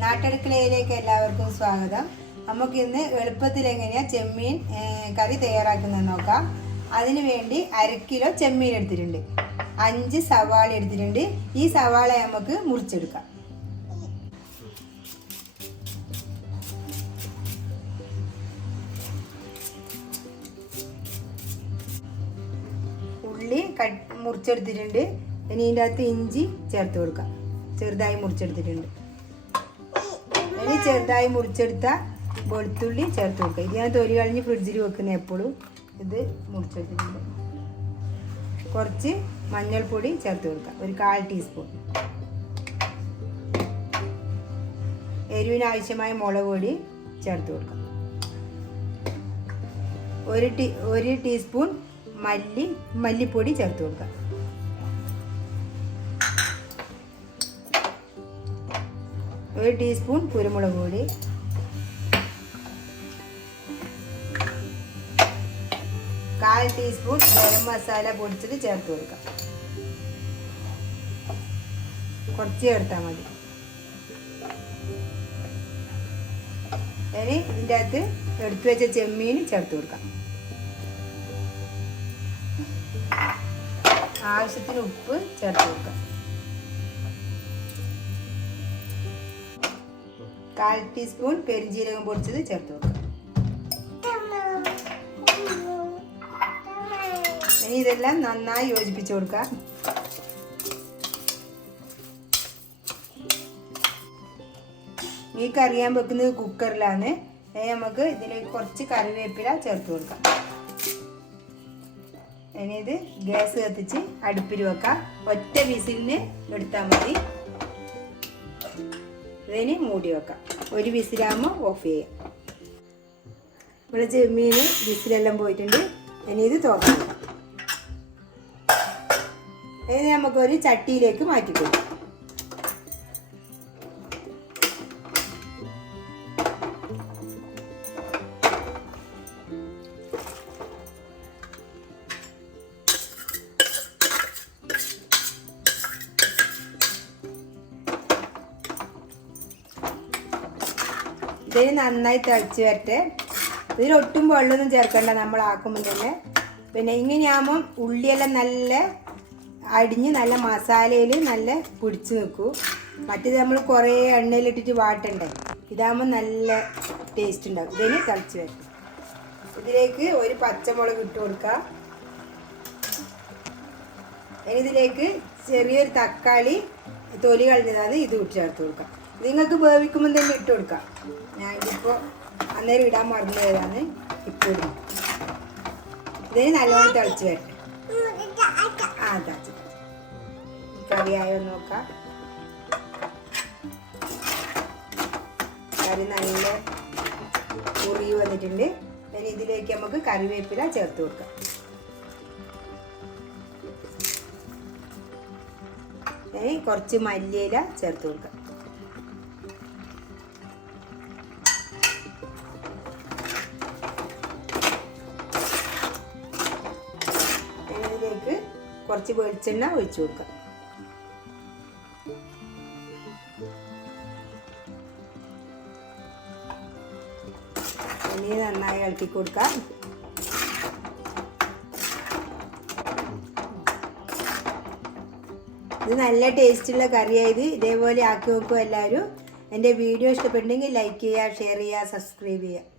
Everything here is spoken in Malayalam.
നാട്ടടുക്കളയിലേക്ക് എല്ലാവർക്കും സ്വാഗതം. നമുക്ക് ഇന്ന് എളുപ്പത്തിൽ എങ്ങനെയാ ചെമ്മീൻ കറി തയ്യാറാക്കുന്നത് നോക്കാം. അതിനുവേണ്ടി അര കിലോ ചെമ്മീൻ എടുത്തിട്ടുണ്ട്. അഞ്ച് സവാള എടുത്തിട്ടുണ്ട്. ഈ സവാള നമുക്ക് മുറിച്ചെടുക്കാം. ഉള്ളി കട്ട് മുറിച്ചെടുത്തിട്ടുണ്ട്. ഇനി ഇതിന്റെ അകത്ത് ഇഞ്ചി ചേർത്ത് കൊടുക്കാം. ചെറുതായി മുറിച്ചെടുത്തിട്ടുണ്ട്. ചെറുതായി മുറിച്ചെടുത്ത വെളുത്തുള്ളി ചേർത്ത് കൊടുക്കുക ഇത് ഞാൻ തൊലി കളഞ്ഞ് ഫ്രിഡ്ജിൽ വെക്കുന്ന എപ്പോഴും ഇത് മുറിച്ചെടുത്തിട്ടുണ്ട്. കുറച്ച് മഞ്ഞൾപ്പൊടി ചേർത്ത് കൊടുക്കുക. ഒരു കാൽ ടീസ്പൂൺ. എരിവിന് ആവശ്യമായ മുളക് പൊടി ചേർത്ത് കൊടുക്കുക. ഒരു ടീ ഒരു ടീസ്പൂൺ മല്ലി മല്ലിപ്പൊടി ചേർത്ത് കൊടുക്കാം ഒരു ടീസ്പൂൺ കുരുമുളക് പൊടി. കാൽ ടീസ്പൂൺ ഗരം മസാല പൊടിച്ചത് ചേർത്ത് കൊടുക്കാം. കുറച്ച് ചേർത്താൽ മതി. ഇനി ഇതിന്റെ അകത്ത് എടുത്തു വെച്ച ചെമ്മീൻ ചേർത്ത് കൊടുക്കാം. ആവശ്യത്തിന് ഉപ്പ് ചേർത്ത് കൊടുക്കാം. കാൽ ടീസ്പൂൺ പെരിഞ്ജീരകം പൊടിച്ചത് ചേർത്ത് വെക്കുക ഇനി ഇതെല്ലാം നന്നായി യോജിപ്പിച്ച് കൊടുക്കാം. ഈ കറി ഞാൻ വെക്കുന്നത് കുക്കറിലാണ്. നമുക്ക് ഇതിലേക്ക് കുറച്ച് കറിവേപ്പില ചേർത്ത് കൊടുക്കാം. ഇനി ഇത് ഗ്യാസ് കത്തിച്ച് അടുപ്പിൽ വെക്കാം. ഒറ്റ വിസിലിന് എടുത്താൽ മതി. ഇതിന് മൂടി വെക്കാം. ഒരു വിസിലാകുമ്പോൾ ഓഫ് ചെയ്യാം. ഇവിടെ ചെമ്മീൻ വിസിലെല്ലാം പോയിട്ടുണ്ട്. ഇനി ഇത് തുറക്കാം ഇത് നമുക്കൊരു ചട്ടിയിലേക്ക് മാറ്റി കൊടുക്കാം ഇതിന് നന്നായി തിളച്ച് വരട്ടെ. ഇതിലൊട്ടും വെള്ളമൊന്നും ചേർക്കണ്ട നമ്മൾ ആക്കുമ്പോൾ തന്നെ. പിന്നെ ഇങ്ങനെയാകുമ്പം ഉള്ളിയെല്ലാം നല്ല അടിഞ്ഞ് നല്ല മസാലയിൽ നല്ല പിടിച്ച് നിൽക്കൂ മറ്റേത് നമ്മൾ കുറേ എണ്ണയിലിട്ടിട്ട് വാട്ടണ്ടേ? ഇതാകുമ്പോൾ നല്ല ടേസ്റ്റ് ഉണ്ടാകും ഇതിന് തിളച്ച് വരട്ടെ. ഇതിലേക്ക് ഒരു പച്ചമുളക് ഇട്ട് കൊടുക്കുക ഇനി ഇതിലേക്ക് ചെറിയൊരു തക്കാളി തൊലി കളഞ്ഞതാണ് ഇത് ഇട്ട് ചേർത്ത് കൊടുക്കാം. ഇത് നിങ്ങൾക്ക് വേവിക്കുമ്പോൾ തന്നെ ഇട്ട് കൊടുക്കാം. ഞാൻ ഇതിപ്പോൾ അന്നേരം ഇടാൻ മറന്നു പോയതാണ് ഇപ്പോൾ ഇടുന്നത് ഇതിന് നല്ലോണം തിളച്ച് വരട്ടെ. ആ തിളച്ച് കറിയായോ നോക്കാം. കറി നല്ല കുറി വന്നിട്ടുണ്ട്. ഇനി ഇതിലേക്ക് നമുക്ക് കറിവേപ്പില ചേർത്ത് കൊടുക്കാം. കുറച്ച് മല്ലിയില ചേർത്ത് കൊടുക്കാം. കുറച്ച് വെളിച്ചെണ്ണ ഒഴിച്ചു കൊടുക്കാം ഇനി നന്നായി ഇളക്കി കൊടുക്കാം. ഇത് നല്ല ടേസ്റ്റുള്ള കറിയായത്. ഇതേപോലെ ആക്കി നോക്കും എല്ലാവരും. എന്റെ വീഡിയോ ഇഷ്ടപ്പെട്ടെങ്കിൽ ലൈക്ക് ചെയ്യുക ഷെയർ ചെയ്യുക സബ്സ്ക്രൈബ് ചെയ്യുക.